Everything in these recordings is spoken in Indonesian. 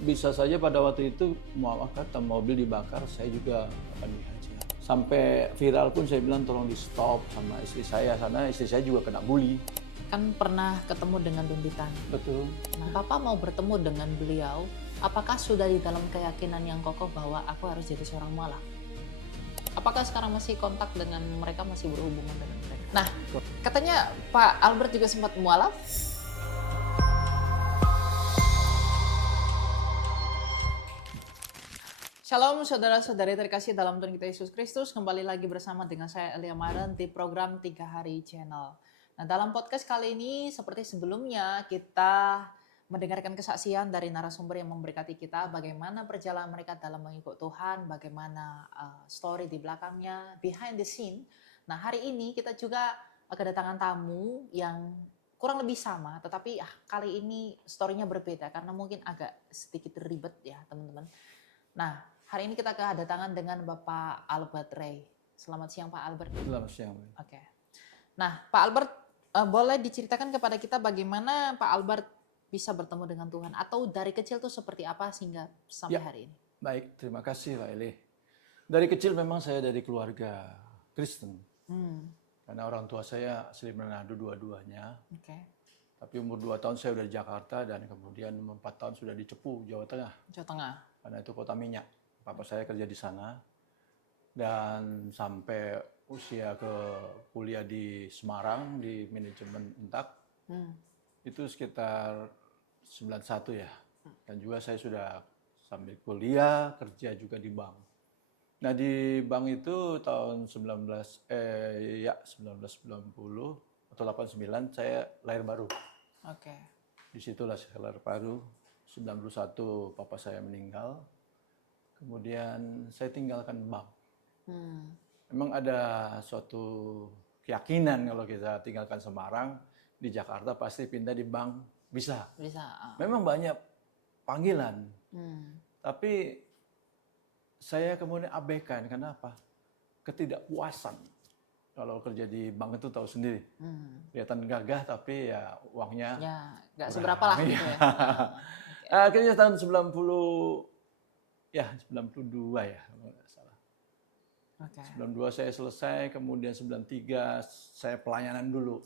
Bisa saja pada waktu itu mau kata mobil dibakar, saya juga akan dihajar. Sampai viral pun saya bilang tolong di stop sama istri saya, karena istri saya juga kena bully. Kan pernah ketemu dengan Dunditan. Betul. Nah, Papa mau bertemu dengan beliau, apakah sudah di dalam keyakinan yang kokoh bahwa aku harus jadi seorang mualaf? Apakah sekarang masih kontak dengan mereka, masih berhubungan dengan mereka? Nah, katanya Pak Albert juga sempat mualaf. Shalom saudara-saudari terkasih dalam Tuhan kita Yesus Kristus. Kembali lagi bersama dengan saya Elia Maren di program 3 Hari Channel. Nah, dalam podcast kali ini seperti sebelumnya kita mendengarkan kesaksian dari narasumber yang memberkati kita, bagaimana perjalanan mereka dalam mengikut Tuhan, bagaimana story di belakangnya, behind the scene. Nah, hari ini kita juga kedatangan tamu yang kurang lebih sama, tetapi kali ini story-nya berbeda karena mungkin agak sedikit ribet ya teman-teman. Nah, hari ini kita kedatangan dengan Bapak Albert Ray. Selamat siang Pak Albert. Selamat siang. Oke. Nah, Pak Albert, boleh diceritakan kepada kita bagaimana Pak Albert bisa bertemu dengan Tuhan, atau dari kecil tuh seperti apa sehingga sampai hari ini? Baik, terima kasih Pak Eli. Dari kecil memang saya dari keluarga Kristen. Karena orang tua saya asli Manado dua-duanya. Oke. Tapi umur 2 tahun saya sudah di Jakarta dan kemudian 4 tahun sudah di Cepu, Jawa Tengah. Jawa Tengah. Karena itu kota minyak. Papa saya kerja di sana. Dan sampai usia ke kuliah di Semarang di manajemen Untak. Itu sekitar 91 ya. Dan juga saya sudah sambil kuliah, kerja juga di bank. Nah di bank itu tahun 1990 atau 89 saya lahir baru. Oke. Disitulah saya lahir baru. 91 papa saya meninggal. Kemudian saya tinggalkan bank. Memang ada suatu keyakinan kalau kita tinggalkan Semarang, di Jakarta pasti pindah di bank bisa. Bisa. Memang banyak panggilan. Tapi saya kemudian abaikan. Kenapa? Ketidakpuasan. Kalau kerja di bank itu tahu sendiri. Kelihatan gagah tapi ya uangnya Ya, nggak seberapa lah gitu ya. Akhirnya tahun 92 ya kalau nggak salah. Oke. 92 saya selesai, kemudian 93 saya pelayanan dulu.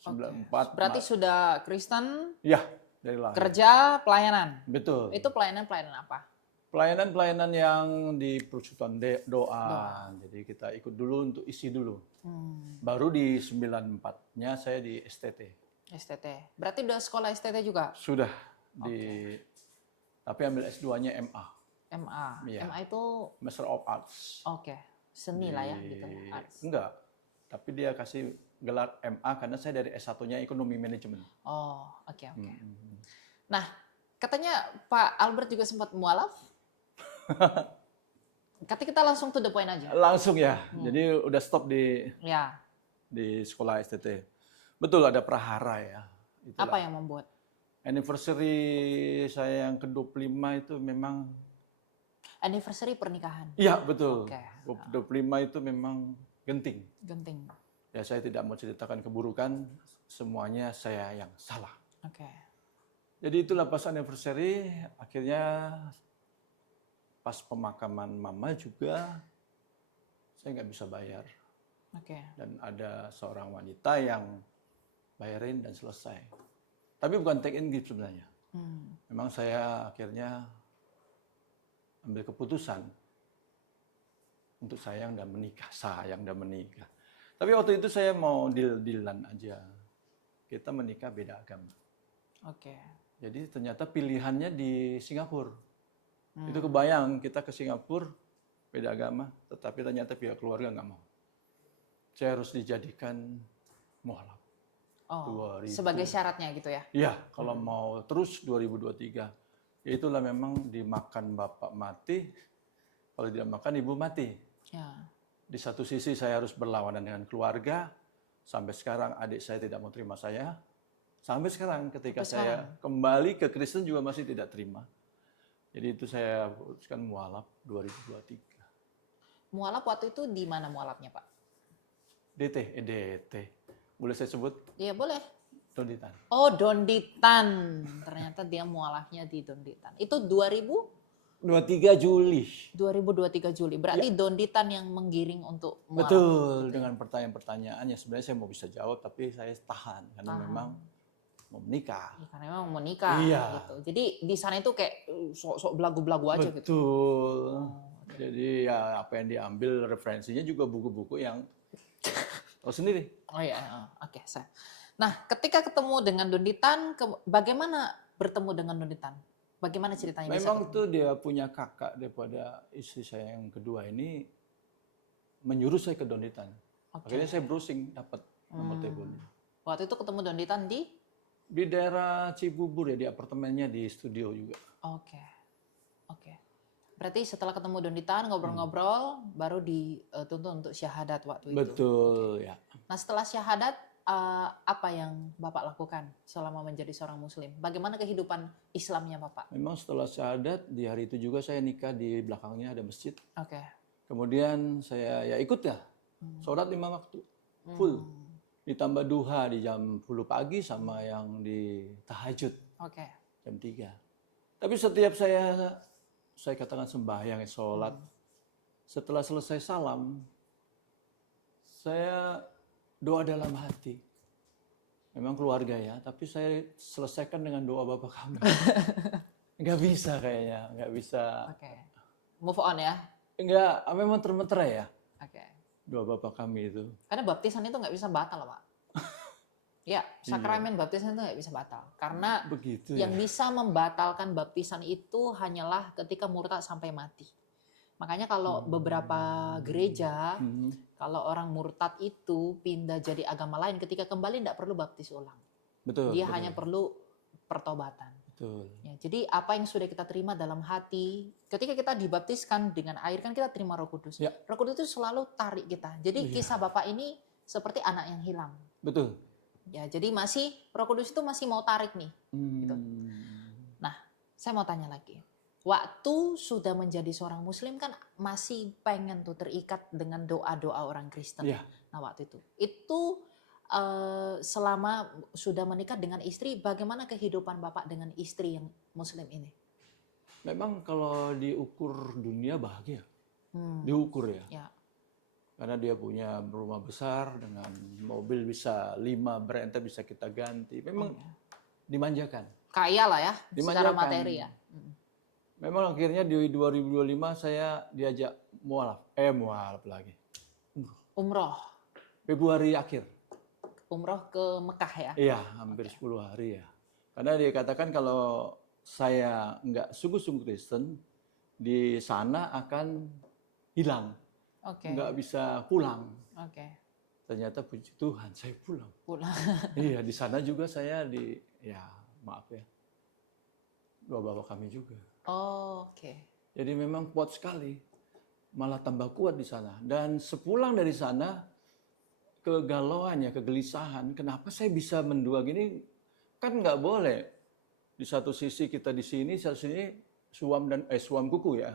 94 Berarti sudah Kristen, ya dari lahir. kerja, pelayanan. Betul. Itu pelayanan apa? Pelayanan yang di persekutuan doa. Jadi kita ikut dulu untuk isi dulu. Baru di 94-nya saya di STT. STT. Berarti udah sekolah STT juga? Sudah tapi ambil S2-nya MA. MA. Iya. MA itu Master of Arts. seni lah ya gitu. Arts. Enggak. Tapi dia kasih gelar MA karena saya dari S1-nya Ekonomi Manajemen. Oke. Nah, katanya Pak Albert juga sempat mualaf. Kata kita langsung to the point aja. Langsung ya. Jadi udah stop di Ya. sekolah STT. Betul ada prahara ya. Itulah. Apa yang membuat? Anniversary saya yang ke-25 itu memang Anniversary pernikahan. iya betul. Oke. 25 itu memang genting. Genting. Ya saya tidak mau ceritakan keburukan, semuanya saya yang salah. Oke. Jadi itulah pas anniversary, akhirnya pas pemakaman mama juga saya nggak bisa bayar. Oke. Dan ada seorang wanita yang bayarin dan selesai. Tapi bukan take in gift sebenarnya. Memang saya akhirnya ambil keputusan untuk sayang dan menikah. Tapi waktu itu saya mau deal-dealan aja. Kita menikah beda agama. Oke. Jadi ternyata pilihannya di Singapura. Itu kebayang kita ke Singapura beda agama, tetapi ternyata pihak keluarga nggak mau. Saya harus dijadikan mualaf. Sebagai syaratnya gitu ya? Iya, kalau mau terus 2023. Itulah memang dimakan bapak mati, kalau tidak makan ibu mati. Ya. Di satu sisi saya harus berlawanan dengan keluarga, sampai sekarang adik saya tidak mau terima saya. Sampai sekarang ketika saya kembali ke Kristen juga masih tidak terima. Jadi itu saya putuskan mualaf 2023. Mualaf waktu itu di mana mualafnya Pak? DT. Boleh saya sebut? Iya boleh. Donditan. Oh, Donditan. Ternyata dia mualafnya di Donditan. Itu 23 Juli. 2023 Juli. Berarti Ya. Donditan yang menggiring untuk mualaf. Betul, dengan pertanyaan-pertanyaan yang sebenarnya saya mau bisa jawab, tapi saya tahan karena memang mau menikah. Ya, karena memang mau nikah Iya. gitu. Jadi di sana itu kayak sok-sok belagu-belagu aja gitu. Betul. Jadi ya apa yang diambil referensinya juga buku-buku yang tahu sendiri. Oh iya, oke. Nah, ketika ketemu dengan Donditan, bagaimana bertemu dengan Donditan? Bagaimana ceritanya? Memang tuh dia punya kakak daripada istri saya yang kedua ini menyuruh saya ke Donditan. Akhirnya saya browsing dapat nomor teleponnya. Waktu itu ketemu Donditan di daerah Cibubur ya, di apartemennya di studio juga. Oke. Berarti setelah ketemu Donditan, ngobrol-ngobrol, baru dituntut untuk syahadat waktu itu. Betul ya. Nah, setelah syahadat, apa yang Bapak lakukan selama menjadi seorang Muslim? Bagaimana kehidupan Islamnya Bapak? Memang setelah syahadat di hari itu juga saya nikah, di belakangnya ada masjid. Oke. Kemudian saya ya ikut ya, sholat 5 waktu full. Ditambah duha di jam 10 pagi sama yang di tahajud Oke. jam 3. Tapi setiap saya katakan sembahyang, sholat, setelah selesai salam, saya doa dalam hati. Memang keluarga ya, tapi saya selesaikan dengan doa Bapak kami. Nggak bisa kayaknya, nggak bisa. Oke. Move on ya. Nggak, memang termentera ya Oke. doa Bapak kami itu. Karena baptisan itu nggak bisa batal, Pak. Ya, sakramen baptisan itu nggak bisa batal. Karena Begitu yang ya. bisa membatalkan baptisan itu hanyalah ketika murtad sampai mati. Makanya kalau beberapa gereja, kalau orang murtad itu pindah jadi agama lain, ketika kembali tidak perlu baptis ulang. Betul. Dia hanya perlu pertobatan. Betul. Ya, jadi apa yang sudah kita terima dalam hati, ketika kita dibaptiskan dengan air kan kita terima Roh Kudus. Ya. Roh Kudus itu selalu tarik kita. Jadi kisah Bapak ini seperti anak yang hilang. Betul. Ya, jadi Roh Kudus itu masih mau tarik nih. Gitu. Nah, saya mau tanya lagi. Waktu sudah menjadi seorang Muslim kan masih pengen tuh terikat dengan doa-doa orang Kristen. Ya. Nah, waktu itu selama sudah menikah dengan istri, bagaimana kehidupan Bapak dengan istri yang Muslim ini? Memang kalau diukur dunia bahagia, diukur ya. Ya. Karena dia punya rumah besar dengan mobil bisa 5 berenter bisa kita ganti. Memang dimanjakan. Kaya lah ya, secara Dimanjakan. materi ya. Memang akhirnya di 2025 saya diajak mualaf lagi. Umroh. Februari akhir. Umroh ke Mekah ya? Iya, hampir 10 hari ya. Karena dia katakan kalau saya nggak sungguh-sungguh Kristen, di sana akan hilang. Nggak bisa pulang. Ternyata puji Tuhan saya pulang. Iya, di sana juga saya maaf ya, doa Bapak kami juga. Jadi memang kuat sekali, malah tambah kuat di sana. Dan sepulang dari sana, kegalauannya, kegelisahan, kenapa saya bisa mendua gini? Kan nggak boleh. Di satu sisi kita di sini, satu sini suam kuku ya.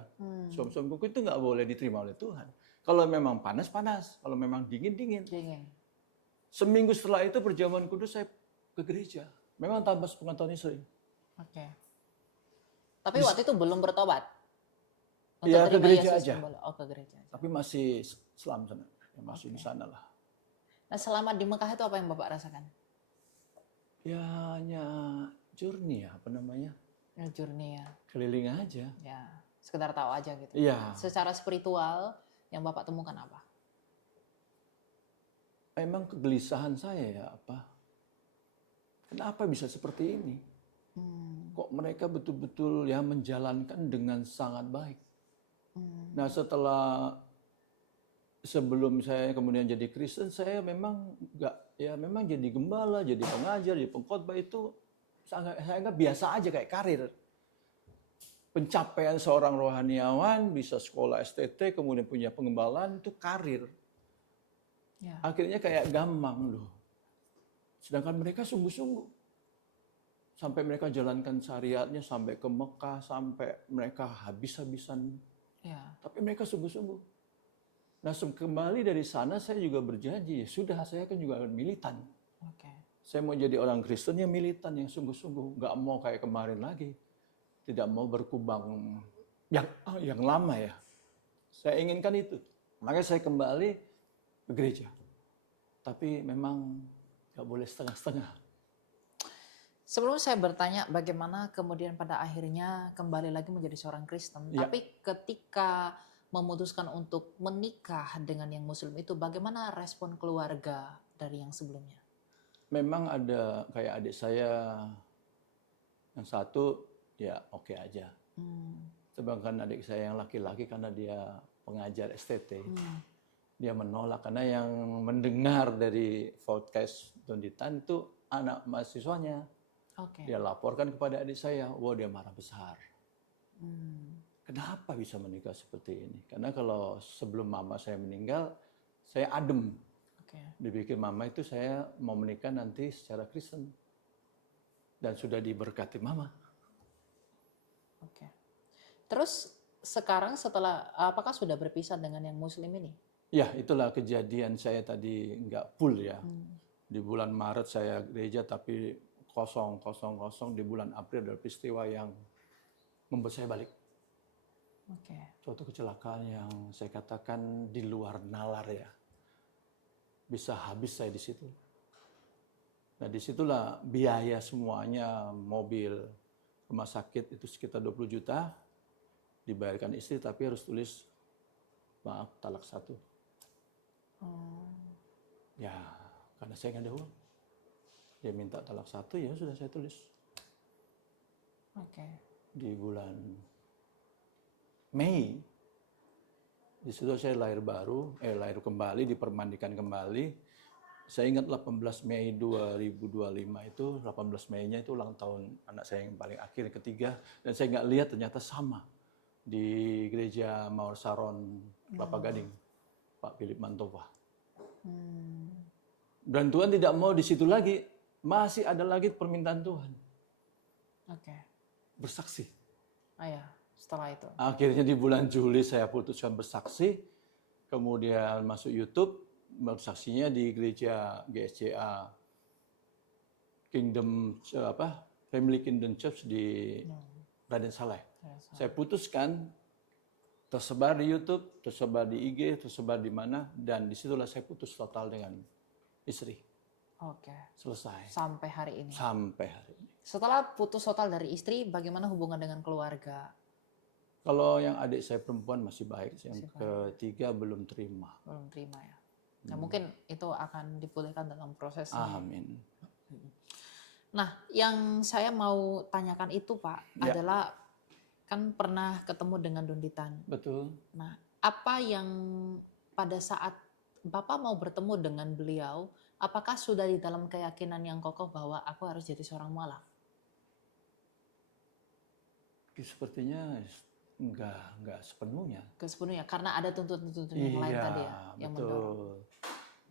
Suam kuku itu nggak boleh diterima oleh Tuhan. Kalau memang panas, panas. Kalau memang dingin, dingin. Seminggu setelah itu perjamuan kudus saya ke gereja. Memang tanpa sepengetahuan istri. Tapi waktu itu belum bertobat? Iya, ke gereja aja. Ke gereja aja. Tapi masih Islam sana. Masih di sana lah. Nah, selama di Mekah itu apa yang Bapak rasakan? Ya hanya journey ya, apa namanya? Journey ya. Keliling aja. Ya, sekedar tahu aja gitu. Iya. Secara spiritual yang Bapak temukan apa? Memang kegelisahan saya ya apa? Kenapa bisa seperti ini? Kok mereka betul-betul ya menjalankan dengan sangat baik. Nah sebelum saya kemudian jadi Kristen, saya memang memang jadi gembala, jadi pengajar, jadi pengkhotbah itu saya anggap biasa aja kayak karir. Pencapaian seorang rohaniawan bisa sekolah STT kemudian punya pengembalaan itu karir. Akhirnya kayak gampang loh. Sedangkan mereka sungguh-sungguh. Sampai mereka jalankan syariatnya sampai ke Mekah, sampai mereka habis-habisan. Tapi mereka sungguh-sungguh. Nah kembali dari sana saya juga berjanji, sudah saya kan juga militan. Saya mau jadi orang Kristen yang militan, yang sungguh-sungguh, nggak mau kayak kemarin lagi, tidak mau berkubang yang lama ya. Saya inginkan itu, makanya saya kembali ke gereja. Tapi memang nggak boleh setengah-setengah. Sebelum saya bertanya bagaimana kemudian pada akhirnya kembali lagi menjadi seorang Kristen, Ya. tapi ketika memutuskan untuk menikah dengan yang Muslim itu, bagaimana respon keluarga dari yang sebelumnya? Memang ada kayak adik saya yang satu, ya oke aja. Sedangkan adik saya yang laki-laki karena dia pengajar STT, dia menolak karena yang mendengar dari podcast Donditan itu anak mahasiswanya. Oke. Dia laporkan kepada adik saya, wah dia marah besar. Kenapa bisa menikah seperti ini? Karena kalau sebelum mama saya meninggal, saya adem. Oke. Dipikir mama itu saya mau menikah nanti secara Kristen. Dan sudah diberkati mama. Oke. Terus sekarang setelah, apakah sudah berpisah dengan yang Muslim ini? Ya, itulah kejadian saya tadi nggak full ya. Di bulan Maret saya gereja tapi kosong. Di bulan April ada peristiwa yang membuat saya balik. Oke. Suatu kecelakaan yang saya katakan di luar nalar ya. Bisa habis saya di situ. Nah disitulah biaya semuanya, mobil, rumah sakit itu sekitar 20 juta. Dibayarkan istri tapi harus tulis, maaf, talak 1. Ya, karena saya nggak ada uang. Dia minta talak 1, ya sudah saya tulis. Oke. Di bulan Mei, di situ saya lahir kembali, dipermandikan kembali. Saya ingat 18 Mei 2025 itu, 18 Mei-nya itu ulang tahun anak saya yang paling akhir, ketiga. Dan saya nggak lihat ternyata sama di gereja Mawar Saron, Kelapa Gading, Pak Philip Mantova. Dan Tuhan tidak mau di situ lagi, masih ada lagi permintaan Tuhan. Oke. Bersaksi. Ya, setelah itu. Akhirnya di bulan Juli saya putuskan bersaksi, kemudian masuk YouTube, bersaksinya di gereja GSCA Family Kingdom Church di Raden Saleh. Saya putuskan tersebar di YouTube, tersebar di IG, tersebar di mana, dan disitulah saya putus total dengan istri. Oke. Selesai. Sampai hari ini. Sampai hari ini. Setelah putus total dari istri, bagaimana hubungan dengan keluarga? Kalau yang adik saya perempuan masih baik, yang ketiga belum terima. Belum terima ya. Nah, mungkin itu akan dipulihkan dalam prosesnya. Amin. Nah, yang saya mau tanyakan itu Pak, adalah kan pernah ketemu dengan Donditan. Betul. Nah, apa yang pada saat Bapak mau bertemu dengan beliau, apakah sudah di dalam keyakinan yang kokoh bahwa aku harus jadi seorang mualaf? Sepertinya enggak sepenuhnya. Sepenuhnya, karena ada tuntutan-tuntutan yang lain tadi ya, yang mendorong.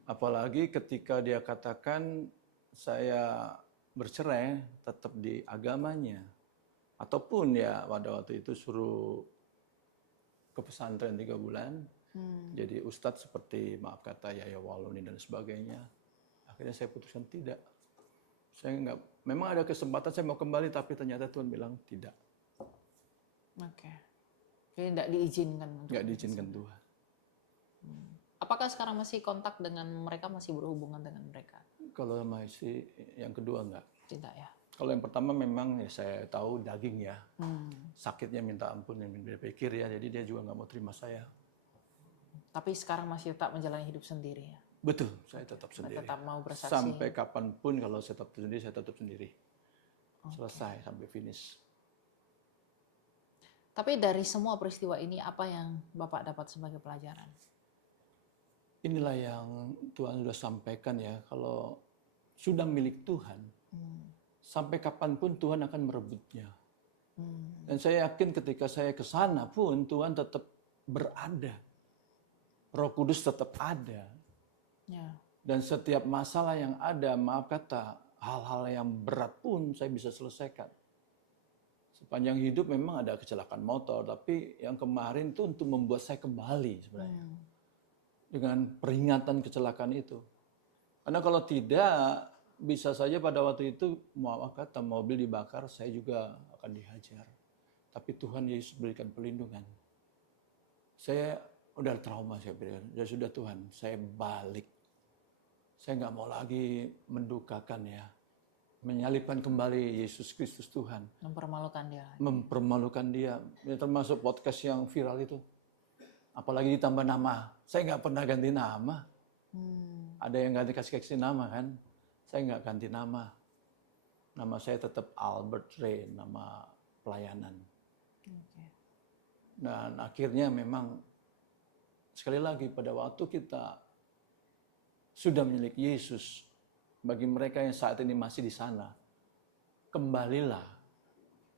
Apalagi ketika dia katakan saya bercerai tetap di agamanya. Ataupun ya pada waktu itu suruh ke pesantren 3 bulan. Jadi ustadz seperti maaf kata Yaya Waloni dan sebagainya. Akhirnya saya putuskan tidak. Saya enggak, memang ada kesempatan saya mau kembali tapi ternyata Tuhan bilang tidak. Oke. Jadi tidak diizinkan. Enggak diizinkan Tuhan. Apakah sekarang masih kontak dengan mereka, masih berhubungan dengan mereka? Kalau masih yang kedua enggak. Tidak ya. Kalau yang pertama memang ya saya tahu daging ya. Sakitnya minta ampun yang berpikir ya. Jadi dia juga nggak mau terima saya. Tapi sekarang masih tetap menjalani hidup sendiri ya? Betul, saya tetap sendiri. Tetap mau bersaksi. Sampai kapanpun kalau saya tetap sendiri, saya tetap sendiri. Selesai sampai finish. Tapi dari semua peristiwa ini, apa yang Bapak dapat sebagai pelajaran? Inilah yang Tuhan sudah sampaikan ya, kalau sudah milik Tuhan, sampai kapanpun Tuhan akan merebutnya. Dan saya yakin ketika saya ke sana pun Tuhan tetap berada. Roh Kudus tetap ada. Ya. Dan setiap masalah yang ada, maaf kata, hal-hal yang berat pun saya bisa selesaikan. Sepanjang hidup memang ada kecelakaan motor, tapi yang kemarin itu untuk membuat saya kembali sebenarnya. Dengan peringatan kecelakaan itu. Karena kalau tidak, bisa saja pada waktu itu mau kata mobil dibakar, saya juga akan dihajar. Tapi Tuhan Yesus berikan perlindungan. Saya udah trauma, saya bilang, ya sudah Tuhan, saya balik. Saya nggak mau lagi mendukakan ya, menyalibkan kembali Yesus Kristus Tuhan. Mempermalukan dia. Mempermalukan dia. Ya, termasuk podcast yang viral itu. Apalagi ditambah nama. Saya nggak pernah ganti nama. Ada yang kasih nama kan. Saya nggak ganti nama. Nama saya tetap Albert Ray, nama pelayanan. Dan akhirnya memang sekali lagi pada waktu kita sudah memiliki Yesus, bagi mereka yang saat ini masih di sana, kembalilah.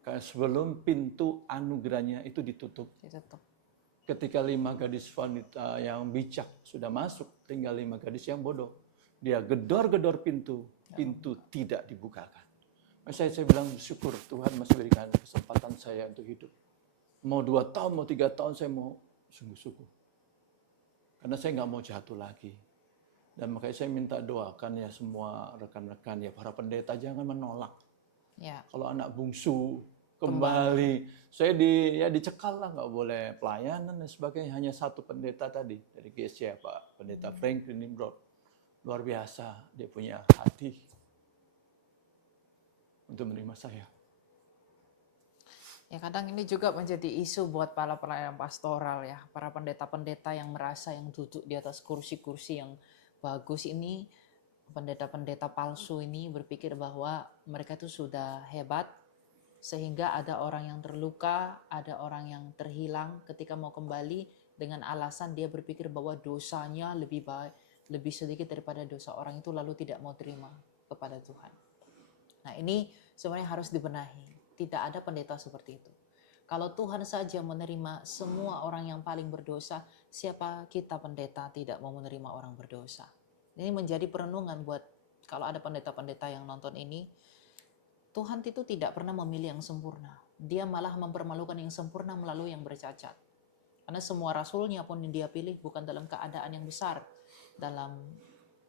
Karena sebelum pintu anugerahnya itu ditutup. Ketika 5 gadis wanita yang bijak sudah masuk, tinggal 5 gadis yang bodoh. Dia gedor-gedor pintu, pintu tidak dibukakan. Saya bilang syukur Tuhan masih berikan kesempatan saya untuk hidup. Mau 2 tahun, mau 3 tahun saya mau sungguh-sungguh. Karena saya nggak mau jatuh lagi. Dan makanya saya minta doakan ya semua rekan-rekan ya para pendeta jangan menolak. Ya. Kalau anak bungsu kembali. Saya dicekal lah, nggak boleh pelayanan dan sebagainya. Hanya satu pendeta tadi dari GSC Pak Pendeta Franklin Nimrod. Luar biasa dia punya hati untuk menerima saya. Ya kadang ini juga menjadi isu buat para pelayan pastoral ya, para pendeta-pendeta yang merasa yang duduk di atas kursi-kursi yang bagus ini, pendeta-pendeta palsu ini berpikir bahwa mereka itu sudah hebat, sehingga ada orang yang terluka, ada orang yang terhilang ketika mau kembali dengan alasan dia berpikir bahwa dosanya lebih baik, lebih sedikit daripada dosa orang itu lalu tidak mau terima kepada Tuhan. Nah ini sebenarnya harus dibenahi. Tidak ada pendeta seperti itu. Kalau Tuhan saja menerima semua orang yang paling berdosa, siapa kita pendeta tidak mau menerima orang berdosa? Ini menjadi perenungan buat kalau ada pendeta-pendeta yang nonton ini. Tuhan itu tidak pernah memilih yang sempurna. Dia malah mempermalukan yang sempurna melalui yang bercacat. Karena semua rasulnya pun yang dia pilih bukan dalam keadaan yang besar dalam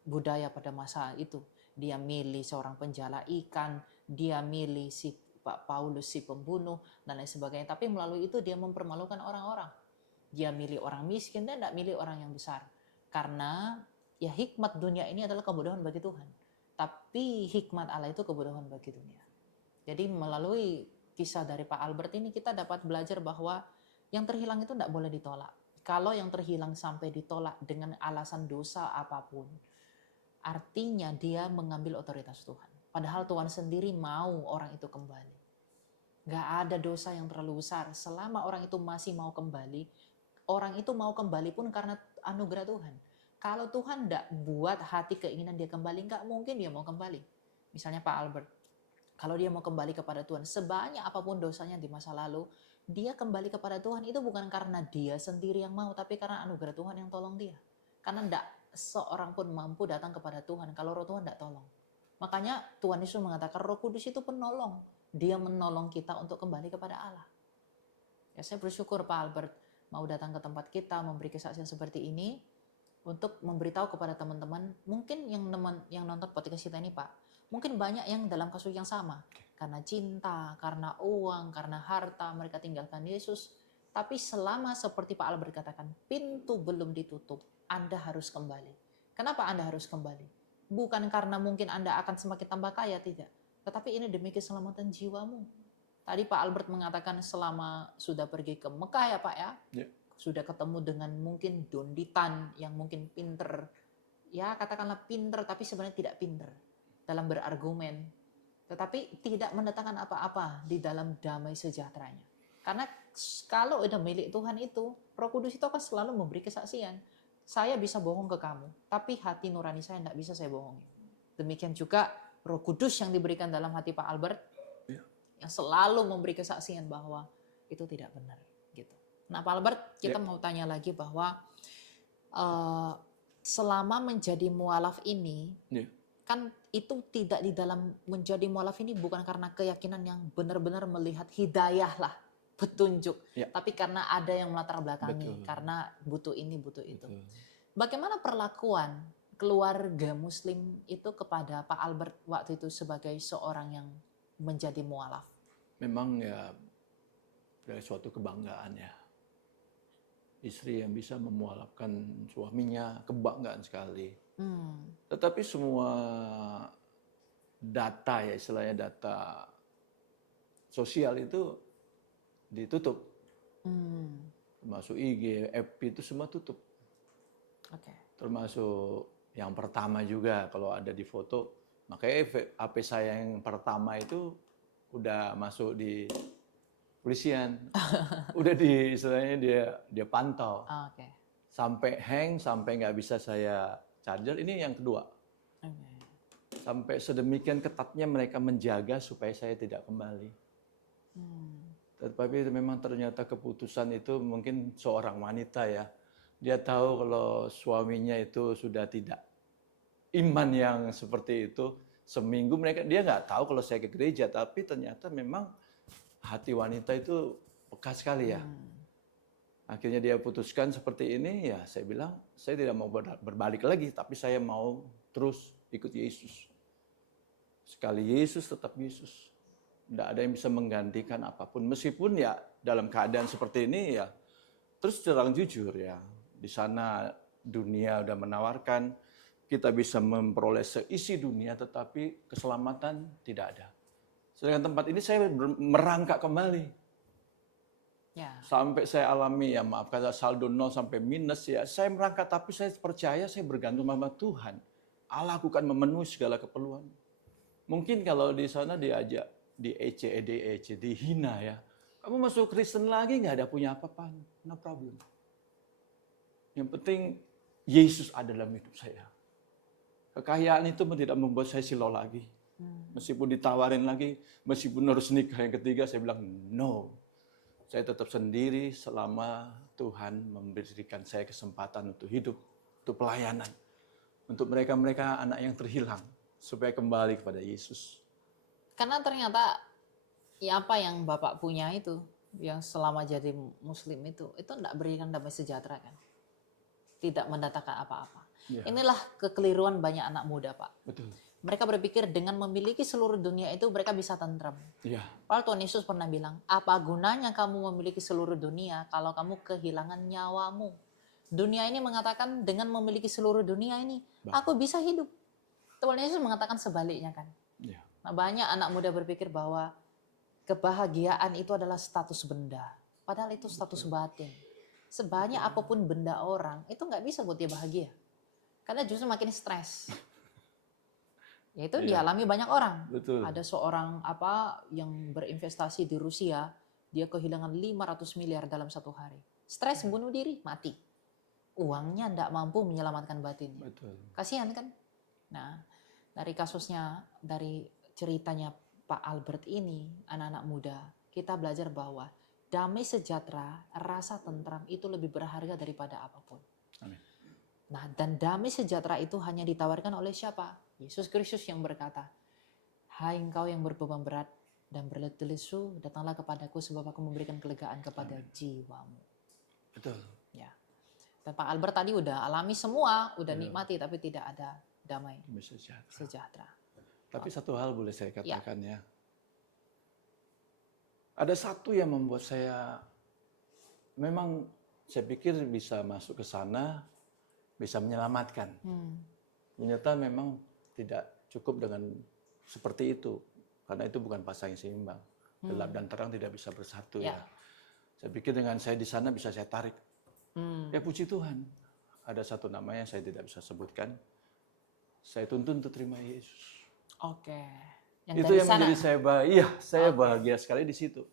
budaya pada masa itu. Dia milih seorang penjala ikan, dia milih si Pak Paulus si pembunuh dan lain sebagainya. Tapi melalui itu dia mempermalukan orang-orang. Dia milih orang miskin dan tidak milih orang yang besar. Karena ya hikmat dunia ini adalah kebodohan bagi Tuhan. Tapi hikmat Allah itu kebodohan bagi dunia. Jadi melalui kisah dari Pak Albert ini kita dapat belajar bahwa yang terhilang itu tidak boleh ditolak. Kalau yang terhilang sampai ditolak dengan alasan dosa apapun, artinya dia mengambil otoritas Tuhan. Padahal Tuhan sendiri mau orang itu kembali. Gak ada dosa yang terlalu besar. Selama orang itu masih mau kembali, orang itu mau kembali pun karena anugerah Tuhan. Kalau Tuhan gak buat hati keinginan dia kembali, gak mungkin dia mau kembali. Misalnya Pak Albert, kalau dia mau kembali kepada Tuhan, sebanyak apapun dosanya di masa lalu, dia kembali kepada Tuhan itu bukan karena dia sendiri yang mau, tapi karena anugerah Tuhan yang tolong dia. Karena gak seorang pun mampu datang kepada Tuhan kalau Roh Tuhan gak tolong. Makanya Tuhan Yesus mengatakan Roh Kudus itu penolong. Dia menolong kita untuk kembali kepada Allah. Ya, saya bersyukur Pak Albert mau datang ke tempat kita, memberi kesaksian seperti ini untuk memberitahu kepada teman-teman, mungkin yang nonton podcast kita ini Pak, mungkin banyak yang dalam kasus yang sama. Karena cinta, karena uang, karena harta, mereka tinggalkan Yesus. Tapi selama seperti Pak Albert katakan, pintu belum ditutup, Anda harus kembali. Kenapa Anda harus kembali? Bukan karena mungkin Anda akan semakin tambah kaya, tidak. Tetapi ini demi keselamatan jiwamu. Tadi Pak Albert mengatakan selama sudah pergi ke Mekah ya Pak ya, sudah ketemu dengan mungkin donditan yang mungkin pinter. Ya katakanlah pinter tapi sebenarnya tidak pinter dalam berargumen. Tetapi tidak mendatangkan apa-apa di dalam damai sejahteranya. Karena kalau udah milik Tuhan itu, Roh Kudus itu akan selalu memberi kesaksian. Saya bisa bohong ke kamu, tapi hati nurani saya tidak bisa saya bohongi. Demikian juga Roh Kudus yang diberikan dalam hati Pak Albert, yang selalu memberi kesaksian bahwa itu tidak benar. Gitu. Nah Pak Albert, kita mau tanya lagi bahwa selama menjadi mualaf ini, kan itu tidak di dalam menjadi mualaf ini bukan karena keyakinan yang benar-benar melihat hidayah lah, petunjuk, tapi karena ada yang melatar belakangi, karena butuh ini, butuh itu. Bagaimana perlakuan keluarga Muslim itu kepada Pak Albert waktu itu sebagai seorang yang menjadi mualaf? Memang ya dari suatu kebanggaan ya. Istri yang bisa memualafkan suaminya, kebanggaan sekali. Tetapi semua data ya, istilahnya data sosial itu ditutup. Termasuk IG, FB itu semua tutup. Termasuk yang pertama juga kalau ada di foto. Makanya HP saya yang pertama itu udah masuk di polisian. Udah di istilahnya dia pantau. Sampai hang, sampai nggak bisa saya charger. Ini yang kedua. Sampai sedemikian ketatnya mereka menjaga supaya saya tidak kembali. Tetapi memang ternyata keputusan itu mungkin seorang wanita ya. Dia tahu kalau suaminya itu sudah tidak iman yang seperti itu. Seminggu dia nggak tahu kalau saya ke gereja, tapi ternyata memang hati wanita itu peka sekali ya. Akhirnya dia putuskan seperti ini, ya saya bilang, saya tidak mau berbalik lagi, tapi saya mau terus ikut Yesus. Sekali Yesus, tetap Yesus. Tidak ada yang bisa menggantikan apapun. Meskipun ya dalam keadaan seperti ini ya, terus terang jujur ya, di sana dunia udah menawarkan, kita bisa memperoleh seisi dunia, tetapi keselamatan tidak ada. Sedangkan tempat ini saya merangkak kembali. Sampai saya alami ya, maaf kata saldo 0 sampai minus ya, saya merangkak tapi saya percaya saya bergantung sama Tuhan. Allah akan memenuhi segala keperluan. Mungkin kalau di sana diajak, dihina ya. Kamu masuk Kristen lagi nggak ada punya apa-apa, no problem. Yang penting Yesus ada dalam hidup saya. Kekayaan itu tidak membuat saya silau lagi. Meskipun ditawarin lagi, meskipun harus nikah yang ketiga, saya bilang no. Saya tetap sendiri selama Tuhan memberikan saya kesempatan untuk hidup, untuk pelayanan. Untuk mereka-mereka anak yang terhilang, supaya kembali kepada Yesus. Karena ternyata ya apa yang Bapak punya itu, yang selama jadi Muslim itu tidak berikan damai sejahtera kan. Tidak mendatangkan apa-apa. Ya. Inilah kekeliruan banyak anak muda, Pak. Betul. Mereka berpikir dengan memiliki seluruh dunia itu mereka bisa tentram. Ya. Padahal Tuhan Yesus pernah bilang, apa gunanya kamu memiliki seluruh dunia kalau kamu kehilangan nyawamu? Dunia ini mengatakan dengan memiliki seluruh dunia ini, aku bisa hidup. Tuhan Yesus mengatakan sebaliknya kan. Ya. Nah, banyak anak muda berpikir bahwa kebahagiaan itu adalah status benda. Padahal itu status batin. Sebanyak apapun benda orang, itu nggak bisa buat dia bahagia. Karena justru makin stres. Yaitu dialami banyak orang. Betul. Ada seorang yang berinvestasi di Rusia, dia kehilangan 500 miliar dalam satu hari. Stres, bunuh diri, mati. Uangnya tidak mampu menyelamatkan batinnya. Betul. Kasihan kan? Nah, dari kasusnya, dari ceritanya Pak Albert ini, anak-anak muda, kita belajar bahwa damai sejahtera, rasa tentram itu lebih berharga daripada apapun. Amin. Nah, dan damai sejahtera itu hanya ditawarkan oleh siapa? Yesus Kristus yang berkata, hai engkau yang berbeban berat dan berletih lesu, datanglah kepadaku sebab aku memberikan kelegaan kepada jiwamu. Betul. Ya. Dan Pak Albert tadi udah alami semua, udah nikmati, tapi tidak ada damai sejahtera. Tapi satu hal boleh saya katakan ya. Ada satu yang membuat saya, memang saya pikir bisa masuk ke sana, bisa menyelamatkan. Ternyata memang tidak cukup dengan seperti itu. Karena itu bukan pasang yang seimbang. Gelap dan terang tidak bisa bersatu ya. Saya pikir dengan saya di sana bisa saya tarik. Ya puji Tuhan. Ada satu nama yang saya tidak bisa sebutkan. Saya tuntun untuk terima Yesus. Oke. Itu yang menjadi saya bahagia. Saya bahagia sekali di situ.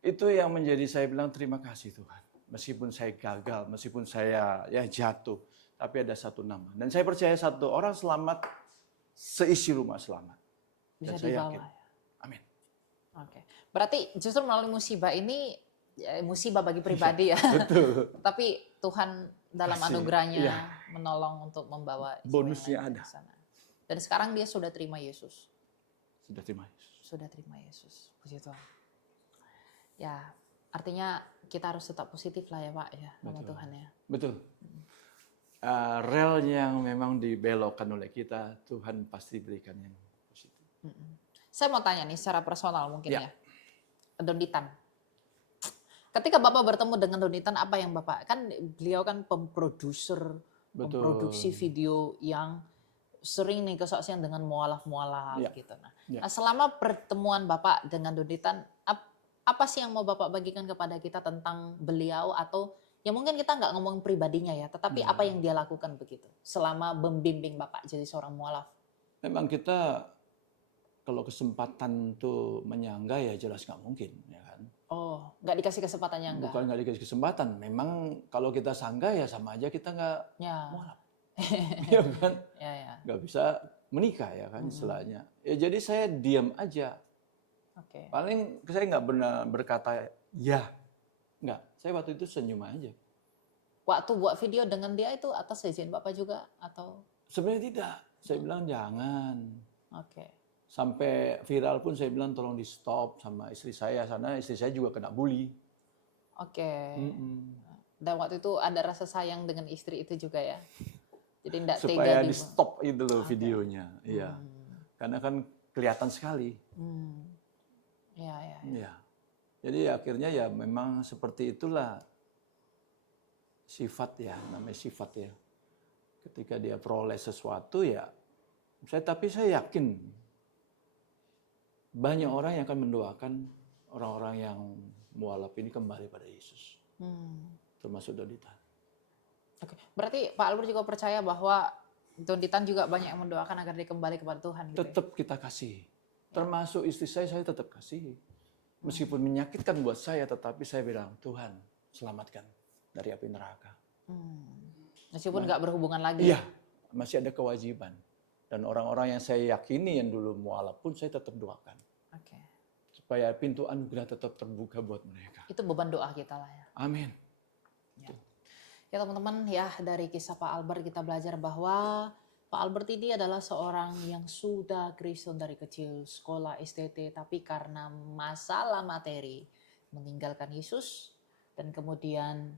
Itu yang menjadi saya bilang terima kasih Tuhan. Meskipun saya gagal, meskipun saya jatuh, tapi ada satu nama. Dan saya percaya satu orang selamat, seisi rumah selamat. Bisa dan saya dibawa. yakin. Amin. Oke. Berarti justru melalui musibah ini, musibah bagi pribadi ya. Betul. Tapi Tuhan dalam anugerahnya menolong untuk membawa bonusnya ada. Sana. Dan sekarang dia sudah terima Yesus. Sudah terima Yesus. Sudah terima Yesus. Puji Tuhan. Ya, artinya kita harus tetap positif lah ya Pak ya, sama Tuhan ya. Betul. rel yang memang dibelokkan oleh kita, Tuhan pasti berikan yang positif. Saya mau tanya nih secara personal mungkin Ya. ya. Donitan. Ketika Bapak bertemu dengan Donitan, apa yang Bapak, kan beliau kan pemproduser, memproduksi Betul. video yang sering nih kesaksian dengan mualaf-mualaf Ya. gitu. Nah, Ya. selama pertemuan Bapak dengan Donitan, apa sih yang mau Bapak bagikan kepada kita tentang beliau, atau ya mungkin kita nggak ngomong pribadinya ya, tetapi apa yang dia lakukan begitu selama membimbing Bapak jadi seorang mualaf? Memang kita kalau kesempatan tuh menyangga ya jelas nggak mungkin, ya kan? Oh, nggak dikasih kesempatannya enggak? Bukan nggak dikasih kesempatan, memang kalau kita sangga ya sama aja kita nggak Ya. mualaf, ya kan? Ya. Nggak bisa menikah ya kan istilahnya. Ya jadi saya diam aja. Oke. Paling saya nggak pernah berkata ya, nggak. Saya waktu itu senyum aja. Waktu buat video dengan dia itu atas izin Bapak juga atau? Sebenarnya tidak. Saya bilang jangan. Oke. Sampai viral pun saya bilang tolong di stop sama istri saya, karena istri saya juga kena bully. Oke. Dan waktu itu ada rasa sayang dengan istri itu juga ya. Jadi tidak tega Supaya di stop itu loh videonya. Iya. Karena kan kelihatan sekali. Ya. Iya. Jadi akhirnya ya memang seperti itulah sifat ya, namanya sifat ya. Ketika dia peroleh sesuatu ya, tapi saya yakin banyak orang yang akan mendoakan orang-orang yang mualaf ini kembali pada Yesus. Termasuk Donitan. Oke. Berarti Pak Albert juga percaya bahwa Donitan juga banyak yang mendoakan agar dia kembali kepada Tuhan gitu. Tetap kita kasih. Termasuk istri saya tetap kasih. Meskipun menyakitkan buat saya, tetapi saya bilang, Tuhan selamatkan dari api neraka. Meskipun nggak berhubungan lagi. Iya, masih ada kewajiban. Dan orang-orang yang saya yakini yang dulu mualaf pun saya tetap doakan. Oke. Supaya pintu anugerah tetap terbuka buat mereka. Itu beban doa kita lah ya. Amin. Ya teman-teman, ya dari kisah Pak Albert kita belajar bahwa Pak Albert ini adalah seorang yang sudah Kristen dari kecil, sekolah STT, tapi karena masalah materi meninggalkan Yesus dan kemudian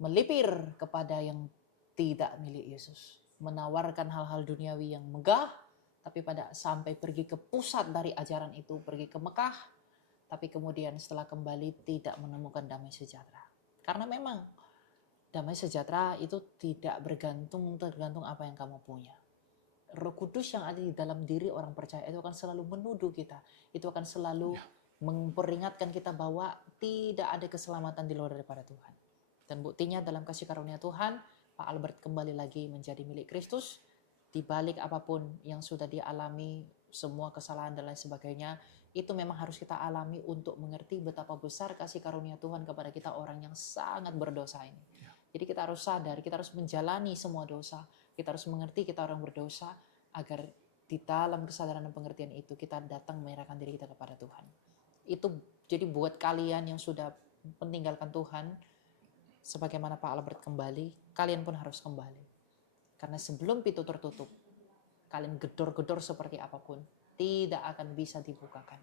melipir kepada yang tidak milik Yesus, menawarkan hal-hal duniawi yang megah, tapi sampai pergi ke pusat dari ajaran itu, pergi ke Mekah, tapi kemudian setelah kembali tidak menemukan damai sejahtera. Karena memang damai sejahtera itu tidak tergantung apa yang kamu punya. Roh Kudus yang ada di dalam diri orang percaya itu akan selalu menuduh kita. Itu akan selalu memperingatkan kita bahwa tidak ada keselamatan di luar daripada Tuhan. Dan buktinya dalam kasih karunia Tuhan, Pak Albert kembali lagi menjadi milik Kristus. Di balik apapun yang sudah dialami, semua kesalahan dan lain sebagainya, itu memang harus kita alami untuk mengerti betapa besar kasih karunia Tuhan kepada kita orang yang sangat berdosa ini. Jadi kita harus sadar, kita harus menjalani semua dosa. Kita harus mengerti kita orang berdosa agar di dalam kesadaran dan pengertian itu kita datang menyerahkan diri kita kepada Tuhan. Itu jadi buat kalian yang sudah meninggalkan Tuhan, sebagaimana Pak Albert kembali, kalian pun harus kembali. Karena sebelum pintu tertutup, kalian gedor-gedor seperti apapun, tidak akan bisa dibukakan.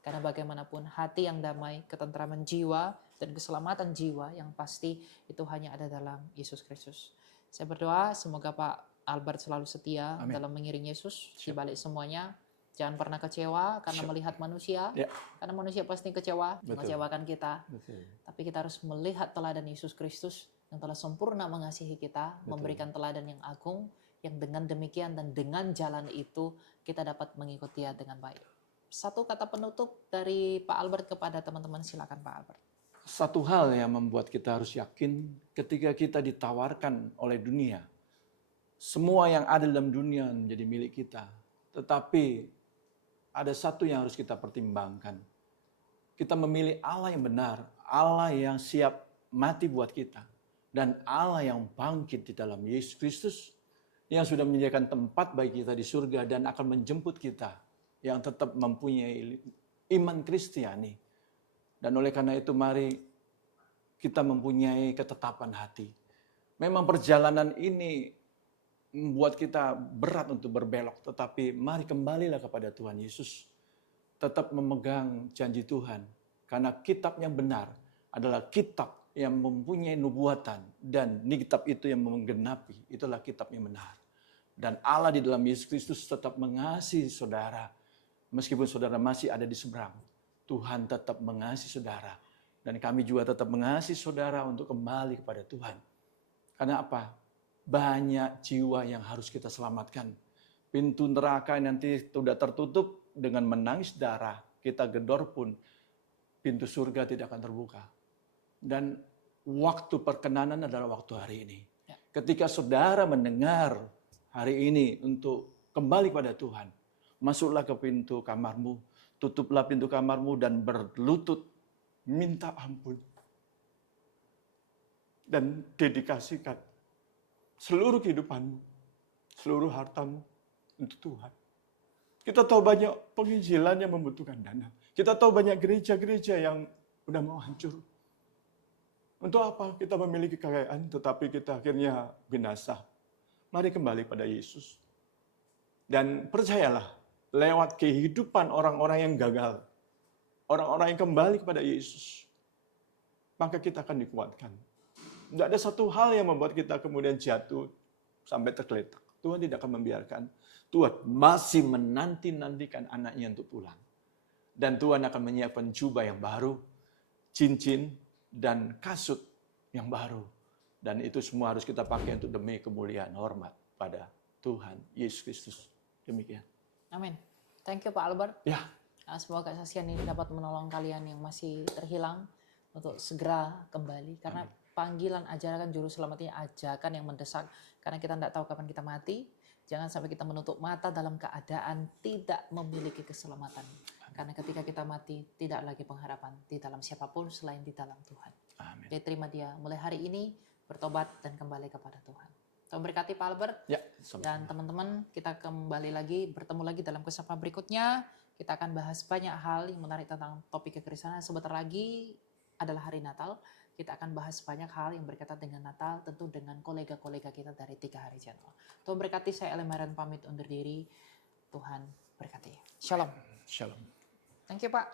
Karena bagaimanapun hati yang damai, ketentraman jiwa, dan keselamatan jiwa yang pasti itu hanya ada dalam Yesus Kristus. Saya berdoa semoga Pak Albert selalu setia dalam mengiring Yesus di balik semuanya. Jangan pernah kecewa karena melihat manusia. Karena manusia pasti kecewa, mengecewakan kita. Tapi kita harus melihat teladan Yesus Kristus yang telah sempurna mengasihi kita, memberikan teladan yang agung, yang dengan demikian dan dengan jalan itu kita dapat mengikuti Dia dengan baik. Satu kata penutup dari Pak Albert kepada teman-teman, silakan Pak Albert. Satu hal yang membuat kita harus yakin ketika kita ditawarkan oleh dunia, semua yang ada dalam dunia menjadi milik kita. Tetapi ada satu yang harus kita pertimbangkan. Kita memilih Allah yang benar, Allah yang siap mati buat kita, dan Allah yang bangkit di dalam Yesus Kristus yang sudah menyediakan tempat bagi kita di surga dan akan menjemput kita yang tetap mempunyai iman Kristiani. Dan oleh karena itu mari kita mempunyai ketetapan hati. Memang perjalanan ini membuat kita berat untuk berbelok, tetapi mari kembalilah kepada Tuhan Yesus. Tetap memegang janji Tuhan, karena kitab yang benar adalah kitab yang mempunyai nubuatan dan ini kitab itu yang menggenapi, itulah kitab yang benar. Dan Allah di dalam Yesus Kristus tetap mengasihi saudara. Meskipun saudara masih ada di seberang, Tuhan tetap mengasihi saudara. Dan kami juga tetap mengasihi saudara untuk kembali kepada Tuhan. Karena apa? Banyak jiwa yang harus kita selamatkan. Pintu neraka nanti sudah tertutup dengan menangis darah. Kita gedor pun pintu surga tidak akan terbuka. Dan waktu perkenanan adalah waktu hari ini. Ketika saudara mendengar hari ini untuk kembali pada Tuhan, masuklah ke pintu kamarmu, tutuplah pintu kamarmu dan berlutut minta ampun. Dan dedikasikan seluruh kehidupanmu, seluruh hartamu untuk Tuhan. Kita tahu banyak penginjilan yang membutuhkan dana. Kita tahu banyak gereja-gereja yang udah mau hancur. Untuk apa kita memiliki kekayaan tetapi kita akhirnya binasa? Mari kembali pada Yesus. Dan percayalah, lewat kehidupan orang-orang yang gagal, orang-orang yang kembali kepada Yesus, maka kita akan dikuatkan. Tidak ada satu hal yang membuat kita kemudian jatuh sampai tergeletak. Tuhan tidak akan membiarkan. Tuhan masih menanti-nantikan anaknya untuk pulang. Dan Tuhan akan menyiapkan jubah yang baru, cincin, dan kasut yang baru. Dan itu semua harus kita pakai untuk demi kemuliaan hormat pada Tuhan Yesus Kristus. Demikian. Amin. Thank you Pak Albert. Ya. Semoga kesaksian ini dapat menolong kalian yang masih terhilang untuk segera kembali. Karena panggilan ajakan juru selamat ini ajakan yang mendesak. Karena kita tidak tahu kapan kita mati. Jangan sampai kita menutup mata dalam keadaan tidak memiliki keselamatan. Karena ketika kita mati, tidak lagi pengharapan di dalam siapapun selain di dalam Tuhan. Amin. Jadi terima dia mulai hari ini bertobat dan kembali kepada Tuhan. Tuhan berkati Pak Albert. Ya, dan teman-teman, kita kembali lagi, bertemu lagi dalam kesempatan berikutnya. Kita akan bahas banyak hal yang menarik tentang topik kekristenan. Sebentar lagi adalah hari Natal. Kita akan bahas banyak hal yang berkaitan dengan Natal, tentu dengan kolega-kolega kita dari 3 Hari Channel. Tuhan berkati, saya Ellen Maran pamit undur diri. Tuhan berkati. Shalom. Shalom. Thank you Pak.